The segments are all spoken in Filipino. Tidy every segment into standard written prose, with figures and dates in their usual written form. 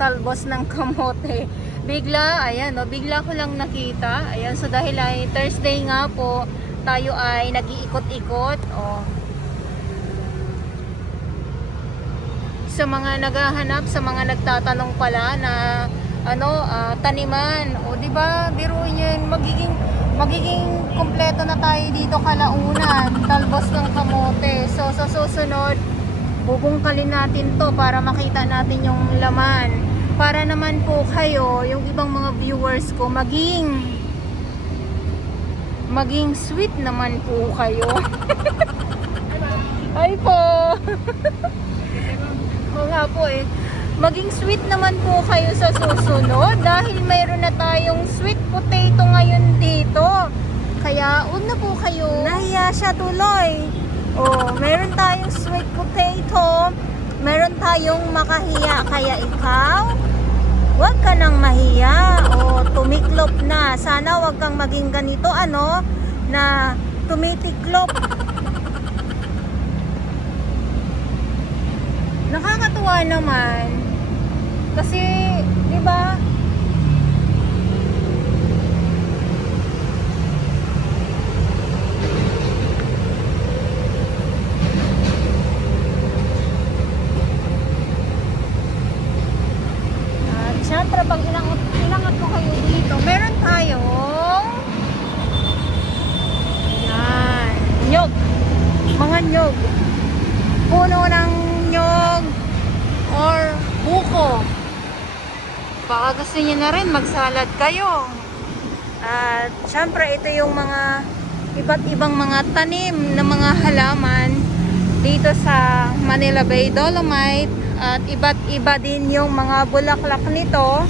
talbos ng kamote. Bigla, ayan, no, bigla ko lang nakita. Ayan, so dahil ay Thursday nga po, tayo ay nag-iikot-ikot. Oh. Sa mga naghahanap, sa mga nagtatanong pala na taniman. O di ba? Biruin yun, magiging kompleto na tayo dito kalaunan, talbos ng kamote. So sa susunod, bubungkalin natin to para makita natin yung laman. Para naman po kayo, yung ibang mga viewers ko, maging sweet naman po kayo. Hi po. Oo nga po eh. Maging sweet naman po kayo sa susunod dahil mayroon na tayong sweet potato ngayon dito. Kaya huwag na po kayo. Nahiya siya tuloy. Oh, meron tayong sweet potato. Meron tayong makahiya. Kaya ikaw, huwag ka nang mahiya. Oh, tumiklop na. Sana huwag kang maging ganito na tumitiklop. Nakakatuwa naman kasi, 'di ba? At syempre pag inangat ko kayo dito, meron tayong yan, nyog. Mga nyog. Puno ng nyog or buko. Baka gusto niyo na rin magsalad kayo. At syempre ito yung mga iba't ibang mga tanim na mga halaman dito sa Manila Bay Dolomite. At iba't iba din yung mga bulaklak nito.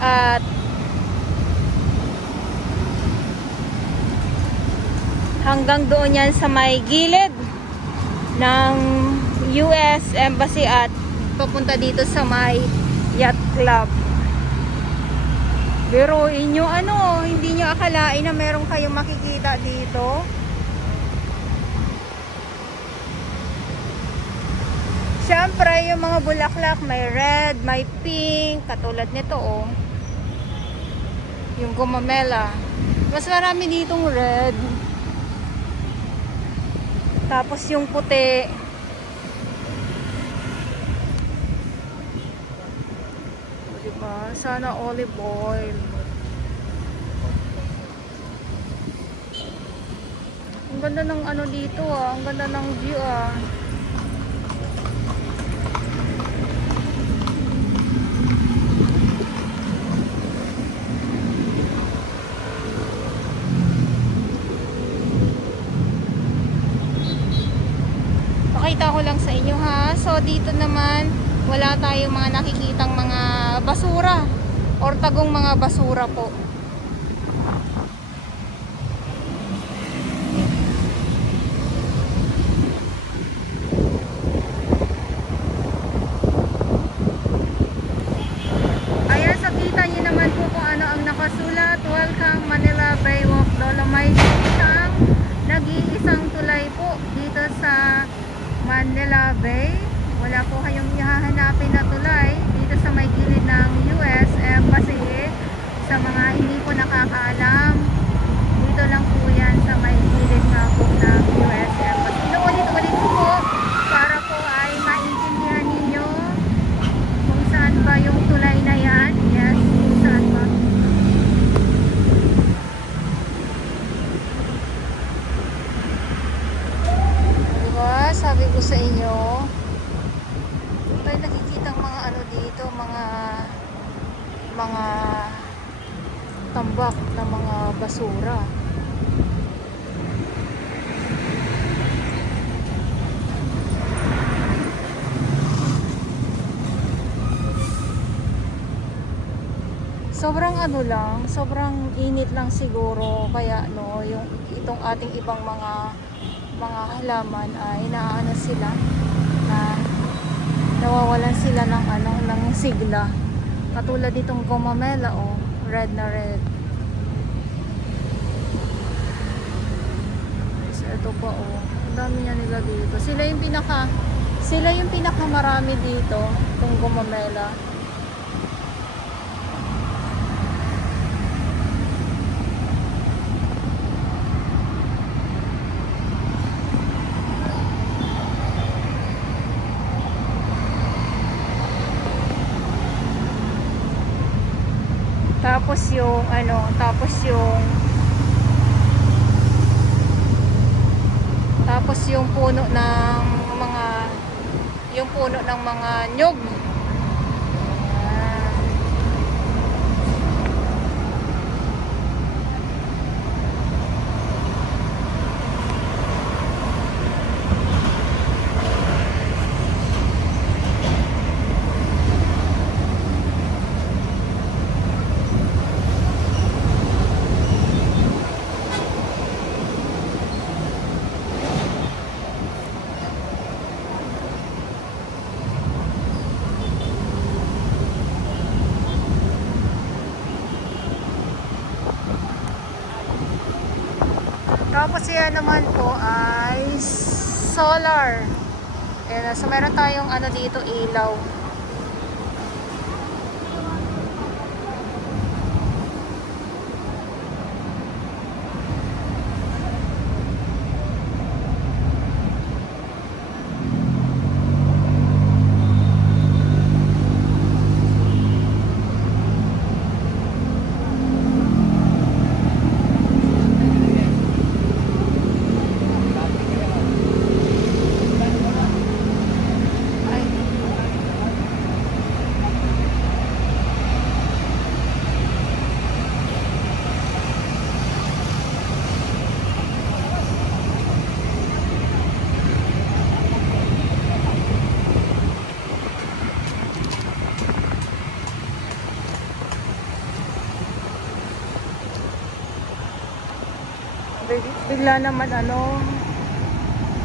At hanggang doon yan sa may gilid ng US Embassy at papunta dito sa may yacht club. Pero inyo hindi nyo akalain na meron kayong makikita dito. Siyempre yung mga bulaklak may red, may pink, katulad nito oh. Yung gumamela. Mas marami ditong red. Tapos yung puti. Diba? Sana olive oil. Ang ganda ng dito ah. Ang ganda ng view ah. Pakita ko lang sa inyo ha. So dito naman wala tayong mga nakikitang mga basura or tagong mga basura po. Ayan, so kita nyo naman po kung ano ang nakasulat. Welcome Manila Bay Walk Dolomite. Nag-iisang tulay po dito sa Manila Bay. Wala po kayong ihahanapin na tulay dito sa may gilid ng US Embassy. Sa mga hindi po nakakaalam, dito lang po yan sa may gilid nga po ng US Embassy. Inuulit-ulit po para po ay maintindihan ninyo kung saan ba yung tulay na yan. Yes, kung saan ba. Diba? Sabi ko sa inyo, tayo nakikitang mga dito, mga tambak na mga basura. Sobrang lang, sobrang init lang siguro kaya yung itong ating ibang mga halaman ay inaano sila na nawawalan sila ng ng sigla. Katulad nitong gumamela red na red. So ito pa ang dami niya nila dito. Sila yung pinaka Sila yung pinakamarami dito, itong Gumamela. Tapos yung puno ng mga nyug. Ayan. Tapos yan naman po ay solar. Ayan, so meron tayong dito, ilaw.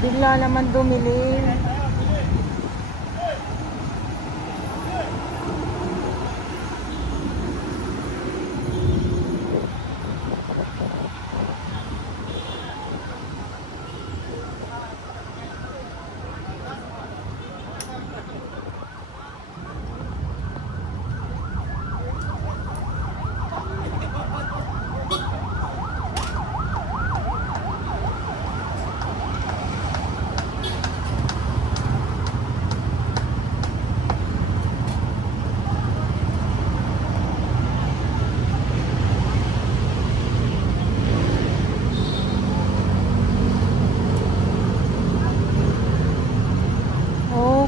Bigla naman dumili.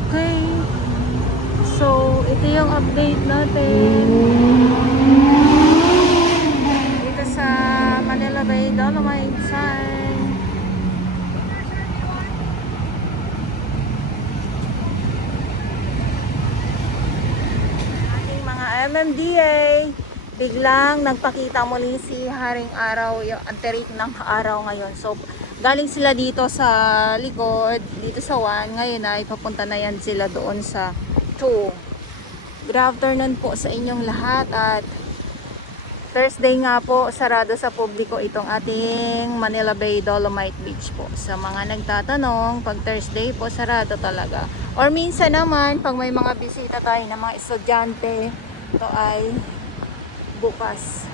Okay. So, ito yung update natin dito sa Manila Bay Dolomite sign. Ating mga MMDA, biglang nagpakita muli si Haring Araw, yung anterik ng araw ngayon. So, galing sila dito sa likod, dito sa 1. Ngayon ay papunta na yan sila doon sa 2. Good afternoon po sa inyong lahat at Thursday nga po, sarado sa publiko itong ating Manila Bay Dolomite Beach po. Sa mga nagtatanong, pag Thursday po, sarado talaga. Or minsan naman, pag may mga bisita tayo ng mga estudyante, ito ay bukas.